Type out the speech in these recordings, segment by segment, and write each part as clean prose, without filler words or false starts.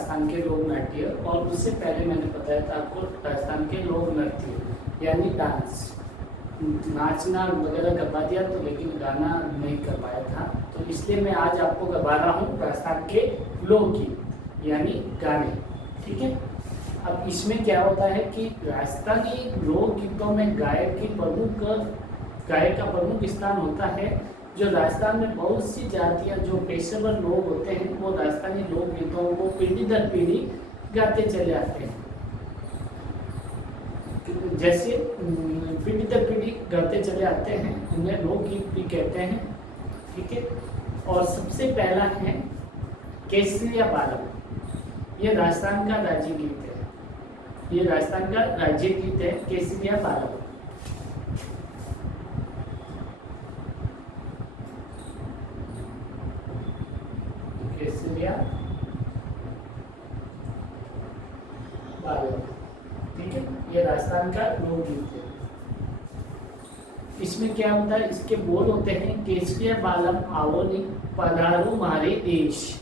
राजस्थान के लोक नाट्य, और उससे पहले मैंने बताया था आपको राजस्थान के लोक नृत्य यानी डांस। नाचना वगैरह करवा दिया तो, लेकिन गाना नहीं कर पाया था, तो इसलिए मैं आज आपको करवा रहा हूँ राजस्थान के लोकगीत यानी गाने। ठीक है। अब इसमें क्या होता है कि राजस्थानी लोकगीतों में गायक का प्रमुख स्थान होता है। जो राजस्थान में बहुत सी जातियां, जो पेशेवर लोग होते हैं, वो राजस्थानी लोकगीतों को पीढ़ी दर पीढ़ी गाते चले आते हैं। जैसे पीढ़ी दर पीढ़ी गाते चले आते हैं, उन्हें लोकगीत भी कहते हैं। ठीक है। और सबसे पहला है केसरिया बालम। ये राजस्थान का राज्य गीत है। ये राजस्थान का राज्य गीत है केसरिया बालम। केसरिया बालम। ठीक है। ये राजस्थान का लोकगीत है। इसमें क्या होता है, इसके बोल होते हैं केसरिया बालम आवोनी पधारो मारे देश।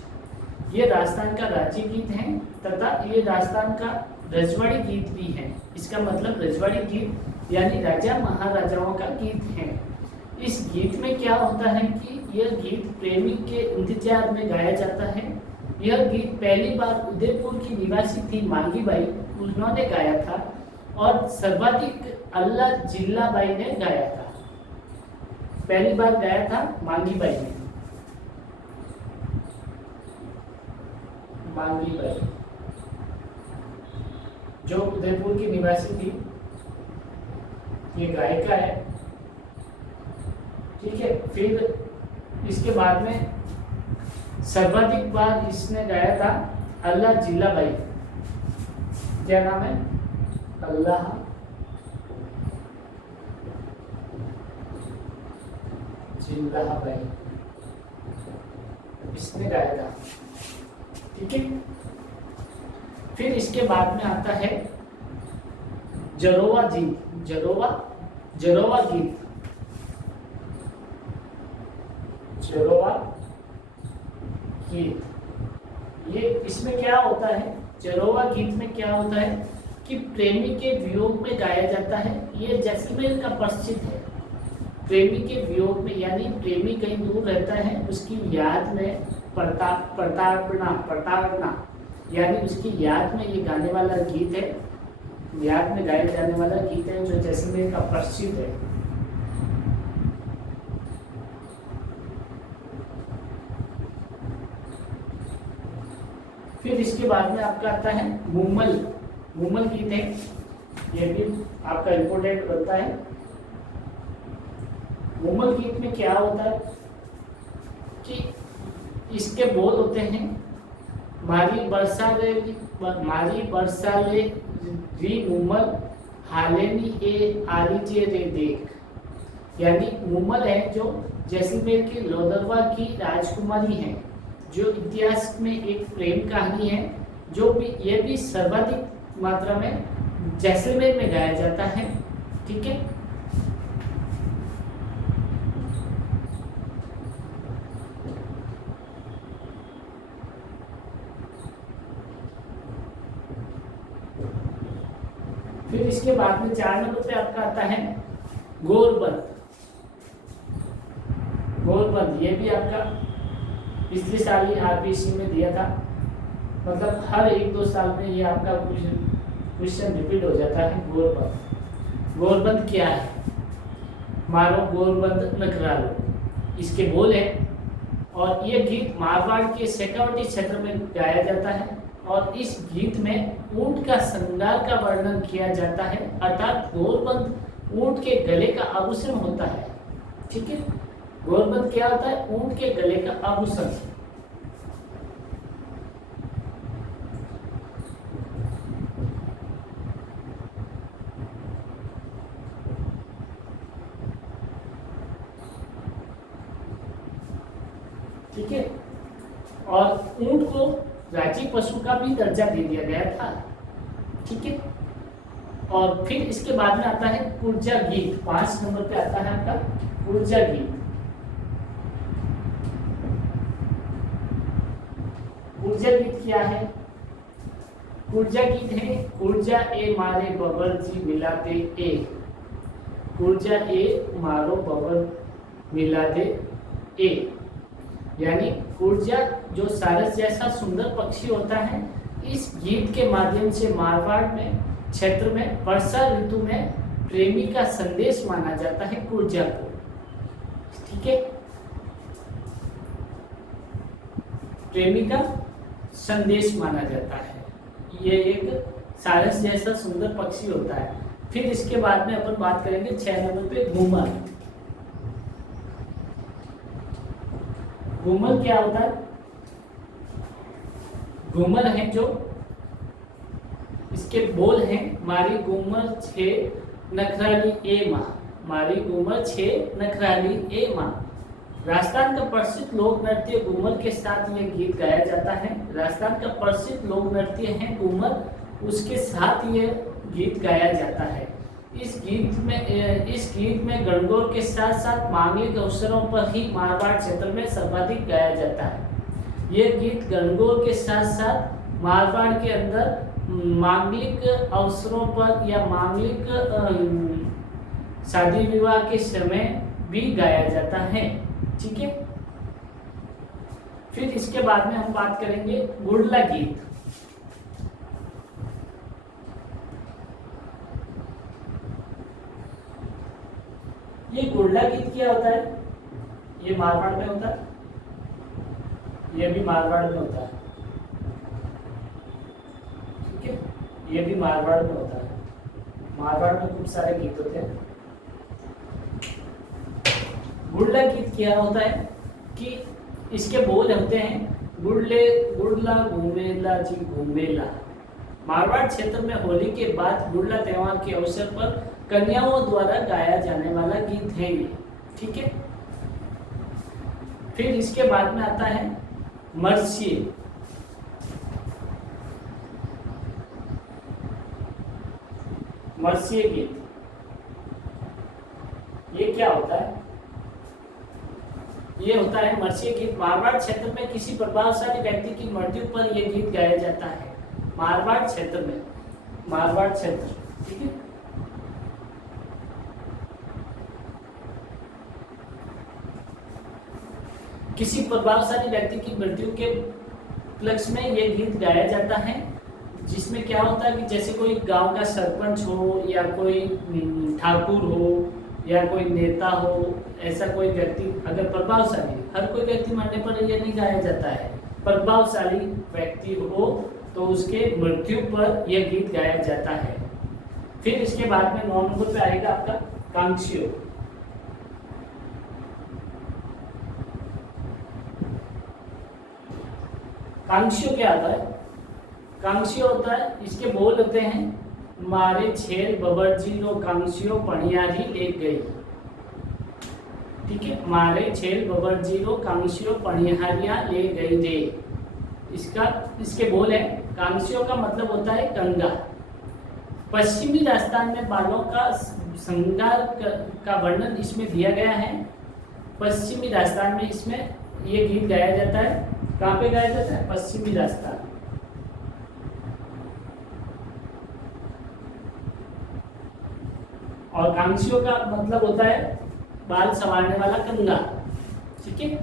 ये राजस्थान का राज्य गीत है तथा ये राजस्थान का रजवाड़ी गीत भी है। इसका मतलब रजवाड़ी गीत यानी राजा महाराजाओं का गीत है। इस गीत में क्या होता है कि यह गीत प्रेमी के इंतजार में गाया जाता है। यह गीत पहली बार उदयपुर की निवासी थी मांगी बाई, उन्होंने गाया था, और सर्वाधिक अल्लाह जिल्ला बाई ने गाया था। पहली बार गाया था मांगी बाई ने। मांगी बाई जो उदयपुर की निवासी थी, ये गायिका है। ठीक है। फिर इसके बाद में सर्वाधिक बार इसने गाया था अल्लाह जिल्ला बाई। क्या नाम है? अल्लाह जिल्ला बाई, इसने गाया था। ठीक है। फिर इसके बाद में आता है जरोवा गीत। जरोवा गीत। जरोवा गीत, ये इसमें क्या होता है, जरोवा गीत में क्या होता है कि प्रेमी के वियोग में गाया जाता है। ये जैसलमेर का प्रसिद्ध है। प्रेमी के वियोग में यानी प्रेमी कहीं दूर रहता है, उसकी याद में प्रताड़ना यानी उसकी याद में ये गाने वाला गीत है। याद में गाया जाने वाला गीत है जो जैसलमेर का प्रसिद्ध है। फिर इसके बाद में आपका आता है मुम्मल गीत है। ये भी आपका इम्पोर्टेंट बनता है। मुम्मल गीत में क्या होता है कि इसके बोल होते हैं मारी बरसाले री मुम्मल हालेनी ए आलीजे रे देख। यानी मुम्मल है जो जैसलमेर की लोदरवा की राजकुमारी है, जो इतिहास में एक प्रेम कहानी है, जो भी ये भी सर्वाधिक मात्रा में जैसलमेर में गाया जाता है। ठीक है। फिर इसके बाद में 4 नंबर पे आपका आता है गोरबंद। ये भी आपका पिछले साल ही आरपीसी में दिया था। मतलब हर 1-2 साल में ये आपका क्वेश्चन रिपीट हो जाता है। गोरबंद क्या है? मारो गोरबंद नकरा लो, इसके बोल है। और ये गीत मारवाड़ के शेखावटी क्षेत्र में गाया जाता है, और इस गीत में ऊंट का श्रृंगार का वर्णन किया जाता है। अर्थात गोरबंद ऊंट के गले का आभूषण होता है। ठीक है। गोरबंद क्या होता है? ऊंट के गले का आभूषण। ठीक है। और ऊंट को राज्य पशु का भी दर्जा दे दिया गया था। ठीक है। और फिर इसके बाद में आता है पुर्जा गीत। 5 नंबर पे आता है आपका पुर्जा गीत। पुर्जा गीत क्या है? कुर्जा गीत है, कुर्जा ए मारे बबर जी मिलाते ए, कुर्जा ए मारो बबर मिलाते ए, यानी कुर्जा जो सारस जैसा सुंदर पक्षी होता है, इस गीत के माध्यम से मारवाड़ में क्षेत्र में वर्षा ऋतु में प्रेमी का संदेश माना जाता है कुर्जा को। ठीक है, प्रेमी का संदेश माना जाता है, ये एक सारस जैसा सुंदर पक्षी होता है। फिर इसके बाद में अपन बात करेंगे 6 नंबर पे घूमर। घूमर क्या होता है? घूमर है जो इसके बोल हैं, मारी घूमर छे नखराली ए माँ, मारी घूमर छे नखराली ए माँ। राजस्थान का प्रसिद्ध लोक नृत्य घूमर के साथ यह गीत गाया जाता है। राजस्थान का प्रसिद्ध लोक नृत्य है घूमर, उसके साथ यह गीत गाया जाता है। इस गीत में गणगौर के साथ साथ मांगलिक अवसरों पर ही मारवाड़ क्षेत्र में सर्वाधिक गाया जाता है। यह गीत गणगौर के साथ साथ मारवाड़ के अंदर मांगलिक अवसरों पर या मांगलिक शादी विवाह के समय भी गाया जाता है। ठीक है, फिर इसके बाद में हम बात करेंगे गुड़ला गीत। ये गुड़ला गीत क्या होता है? ये मारवाड़ में होता है, ये भी मारवाड़ में होता है। ठीक है, ये भी मारवाड़ में होता है। मारवाड़ में खूब सारे गीत होते हैं। गुड़ला गीत क्या होता है कि इसके बोल होते हैं गुड़ले गुड़ला घूमेला जी घूमेला। मारवाड़ क्षेत्र में होली के बाद गुड़ला त्योहार के अवसर पर कन्याओं द्वारा गाया जाने वाला गीत है ये। ठीक है, फिर इसके बाद में आता है मरसिए। मरसिए गीत ये क्या होता है? ये होता है मरसिए गीत मारवाड़ क्षेत्र में किसी प्रभावशाली व्यक्ति की मृत्यु पर यह गीत गाया जाता है। मारवाड़ क्षेत्र में, मारवाड़ क्षेत्र, ठीक है। किसी प्रभावशाली व्यक्ति की मृत्यु के उपलक्ष्य में यह गीत गाया जाता है, जिसमें क्या होता है कि जैसे कोई गांव का सरपंच हो या कोई ठाकुर हो या कोई नेता हो, ऐसा कोई व्यक्ति अगर प्रभावशाली, हर कोई व्यक्ति मरने पर यह नहीं गाया जाता है, प्रभावशाली व्यक्ति हो तो उसके मृत्यु पर यह गीत गाया जाता है। फिर इसके बाद में 9 नंबर पे आएगा आपका कांक्षियो। कांक्षियो क्या आता है? कांक्षियो होता है, इसके बोल होते हैं मारे छेल बबरजी नो कांक्षियो पणियारी ले गई। ठीक है, मारे छेल बबरजी नो कांक्षियो पणिहारिया ले गई रे। इसके बोल है, कांक्षियो का मतलब होता है कंगा। पश्चिमी राजस्थान में बालों का श्रृंगार का वर्णन इसमें दिया गया है। पश्चिमी राजस्थान में इसमें ये गीत गाया जाता है। कहाँ पे गाया जाता है? पश्चिमी राजस्थान। और कांक्षियों का मतलब होता है बाल संवारने वाला कंगा। ठीक है,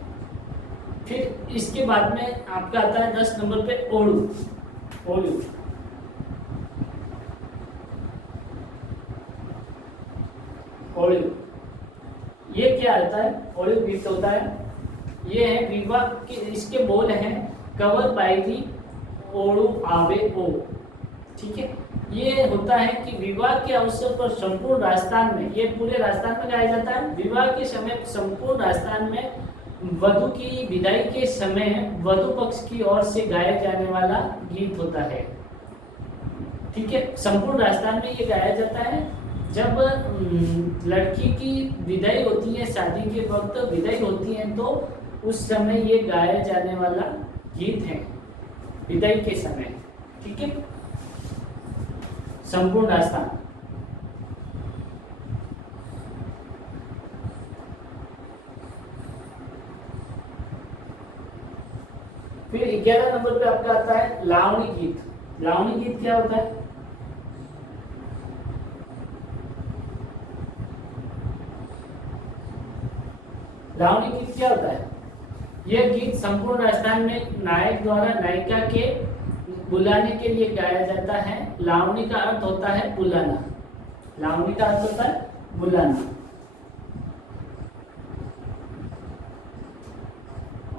फिर इसके बाद में आपका आता है 10 नंबर पे ओड़ू। ओड़ू ओड़ू ये क्या होता है? ओड़ू गीत होता है, ये है विवाह के, इसके बोल हैं कवर बाईरी ओड़ू आवे ओ। ठीक है, ये होता है कि विवाह के अवसर पर संपूर्ण राजस्थान में, ये पूरे राजस्थान में गाया जाता है। विवाह के समय संपूर्ण राजस्थान में वधु की विदाई के समय वधु पक्ष की ओर से गाया जाने वाला गीत होता है। ठीक है, संपूर्ण राजस्थान में ये गाया जाता है। जब लड़की की विदाई होती है, शादी के वक्त विदाई होती है, तो उस समय ये गाया जाने वाला गीत है, विदाई के समय। ठीक है, संपूर्ण राजस्थान। फिर 11 नंबर पे आपका आता है लावणी गीत। लावणी गीत क्या होता है? लावणी गीत क्या होता है? यह गीत संपूर्ण राजस्थान में नायक द्वारा नायिका के बुलाने के लिए गाया जाता है। लावणी का अर्थ होता है बुलाना। लावणी का अर्थ होता है बुलाना।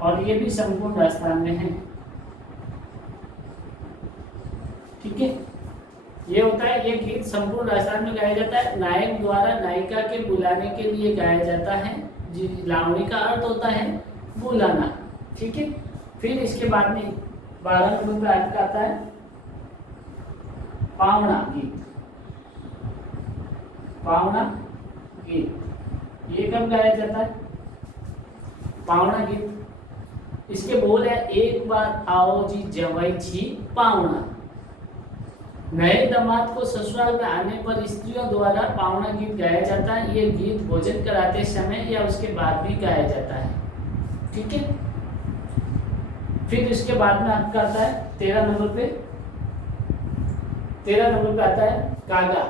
और ये भी संपूर्ण राजस्थान में है। ठीक है, ये होता है, ये गीत संपूर्ण राजस्थान में गाया जाता है। नायक द्वारा नायिका के बुलाने के लिए गाया जाता है। लावणी का अर्थ होता है बुलाना। ठीक है, फिर इसके बाद में 12 नंबर पे अर्थ आता है पावना गीत। पावना गीत ये कब गाया जाता है? पावना गीत, इसके बोल है एक बार आओ जी जवाई छी पावना। नए दामाद को ससुराल में आने पर स्त्रियों द्वारा पावना गीत गाया जाता है। ये गीत भोजन कराते समय या उसके बाद भी गाया जाता है। ठीक है, फिर इसके बाद में आपका आता है 13 नंबर पे। 13 नंबर पे आता है कागा।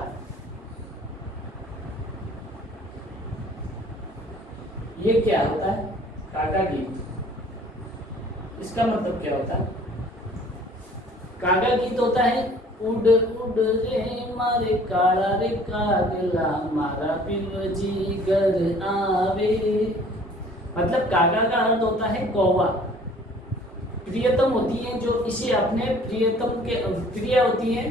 ये क्या होता है? कागा गीत, इसका मतलब क्या होता है? कागा गीत होता है उड़ उड़ रे मारे काला रे कागला मारा पिलवजी घर आवे। मतलब कागा का अर्थ होता है कौवा। प्रियतम होती है जो इसे अपने प्रियतम के, प्रिय होती है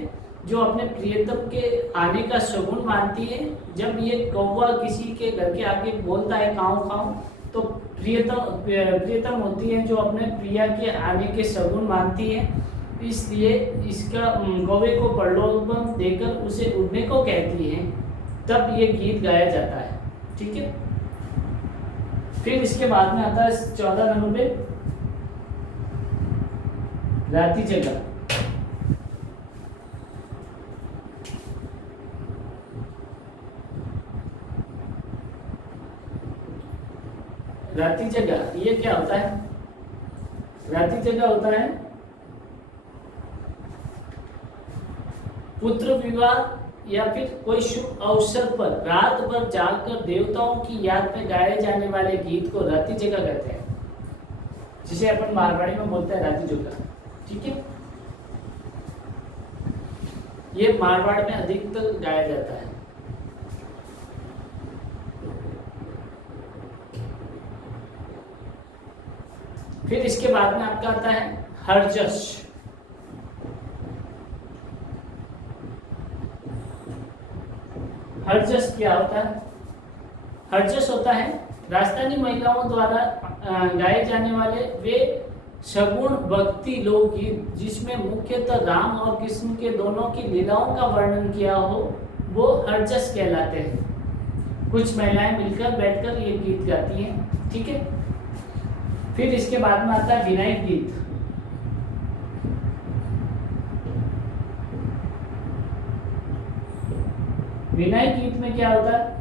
जो अपने प्रियतम के आने का शगुन मानती है। जब ये कौवा किसी के घर के आगे बोलता है काऊ काऊ, तो प्रियतम होती है जो अपने प्रिया के आने के शगुन मानती है। इसलिए इसका कौवे को प्रलोभन देकर उसे उड़ने को कहती है, तब ये गीत गाया जाता है। ठीक है, फिर इसके बाद में आता है 14 नंबर पे राती जगह। राती जगह ये क्या होता है? राती जगह होता है पुत्र विवाह या फिर कोई शुभ अवसर पर रात भर जागकर देवताओं की याद में गाए जाने वाले गीत को राती जगह कहते हैं, जिसे अपन मारवाड़ी में बोलते हैं राती जगह। ठीक है, ये मारवाड़ में अधिकतर गाया जाता है। फिर इसके बाद में आपका आता है हरजश। हरजश क्या होता है? हरजश होता है राजस्थानी महिलाओं द्वारा गाए जाने वाले वे सगुण भक्ति लोकगीत जिसमें मुख्यतः राम और कृष्ण के दोनों की लीलाओं का वर्णन किया हो, वो हरजश कहलाते हैं। कुछ महिलाएं मिलकर बैठकर ये गीत गाती हैं। ठीक है, फिर इसके बाद में आता है विनायक गीत। विनायक गीत में क्या होता है?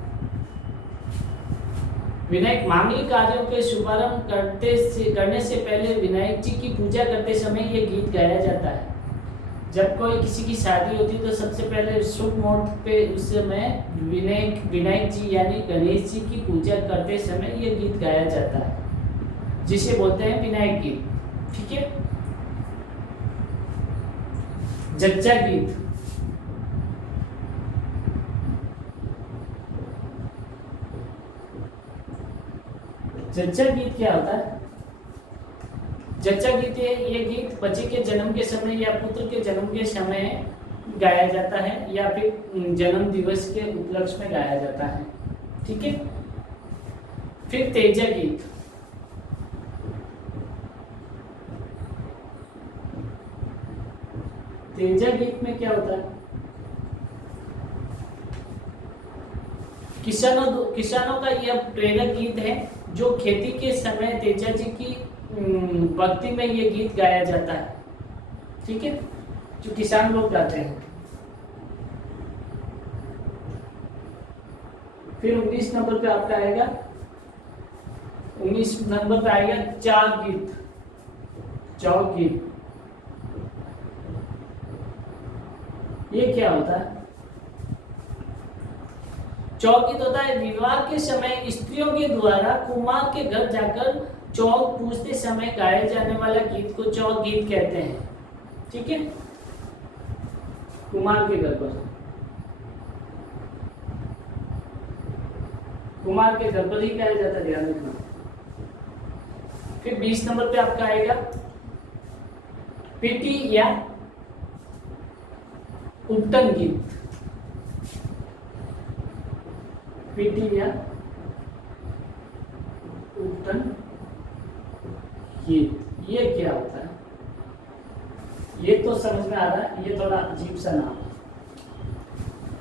विनायक मांगलिक कार्यों के शुभारंभ करने से पहले विनायक जी की पूजा करते समय ये गीत गाया जाता है। जब कोई किसी की शादी होती है तो सबसे पहले शुभ मुहूर्त पे उस समय विनायक जी यानी गणेश जी की पूजा करते समय ये गीत गाया जाता है, जिसे बोलते हैं विनायक गीत। ठीक है, जच्चा गीत। जच्चा गीत क्या होता है? जच्चा गीत ये गीत बच्चे के जन्म के समय या पुत्र के जन्म के समय गाया जाता है या फिर जन्म दिवस के उपलक्ष्य में गाया जाता है। ठीक है, फिर तेजा गीत। तेजा गीत में क्या होता है? किसानों का यह प्रेरक गीत है जो खेती के समय तेजा जी की भक्ति में ये गीत गाया जाता है। ठीक है, जो किसान लोग गाते हैं। फिर 19 नंबर पे आपका आएगा, 19 नंबर पे आएगा चाक गीत। चौक गीत। ये क्या होता है? चौक गीत होता है विवाह के समय स्त्रियों के द्वारा कुमार के घर जाकर चौक पूछते समय गाए जाने वाला गीत को चौक गीत कहते हैं। ठीक है, कुमार के घर पर, कुमार के घर पर ही गाया जाता है, ध्यान रखना। फिर 20 नंबर पे आपका आएगा पीटी या उपटन गीत। पीटी या उपटन गीत, ये क्या होता है? ये तो समझ में आ रहा है, ये थोड़ा अजीब सा नाम।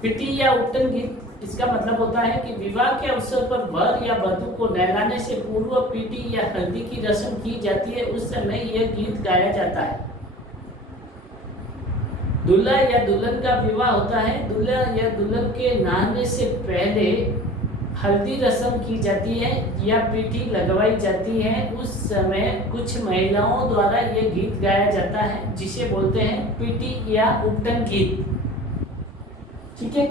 पीटी या उपटन गीत, इसका मतलब होता है कि विवाह के अवसर पर वर या वधू को नहलाने से पूर्व पीटी या हल्दी की रस्म की जाती है, उस समय यह गीत गाया जाता है। दूल्हा या दुल्हन का विवाह होता है, दूल्हा या दुल्हन के नहाने से पहले हल्दी रस्म की जाती है या पीठी लगवाई जाती है, उस समय कुछ महिलाओं द्वारा यह गीत गाया जाता है जिसे बोलते हैं पीटी या उपटन गीत। ठीक है,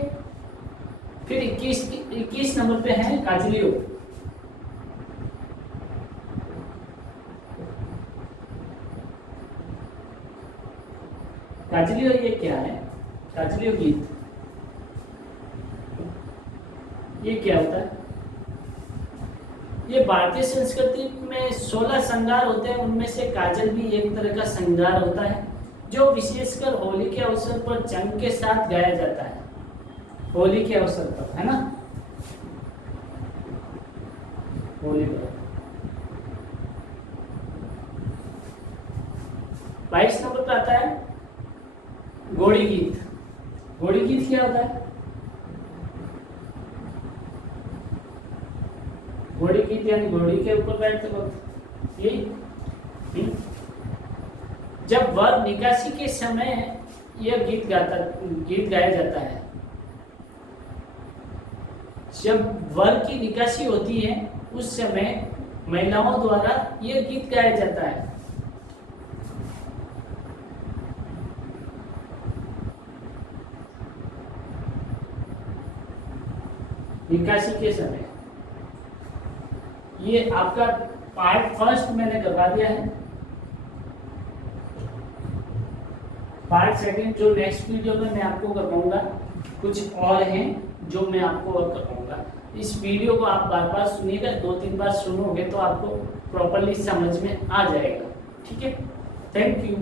फिर 21 नंबर पे है काजलियो। काजलियो ये क्या है? काजलियो गीत ये क्या होता है? ये भारतीय संस्कृति में 16 श्रृंगार होते हैं, उनमें से काजल भी एक तरह का श्रृंगार होता है जो विशेषकर होली के अवसर पर चंग के साथ गाया जाता है। होली के अवसर पर, है ना, होली पर। 22 नंबर पर आता है घोड़ी गीत। घोड़ी गीत क्या होता है? घोड़ी गीत यानी घोड़ी के ऊपर बैठते वक्त ये जब वर निकासी के समय यह गीत गाया जाता है। जब वर की निकासी होती है उस समय महिलाओं द्वारा यह गीत गाया जाता है। निकासी के समय ये आपका पार्ट फर्स्ट मैंने करवा दिया है। पार्ट सेकंड जो नेक्स्ट वीडियो में मैं आपको करवाऊंगा, कुछ और हैं जो मैं आपको और करवाऊंगा। इस वीडियो को आप बार बार सुनिएगा, 2-3 बार सुनोगे तो आपको प्रॉपर्ली समझ में आ जाएगा। ठीक है, थैंक यू।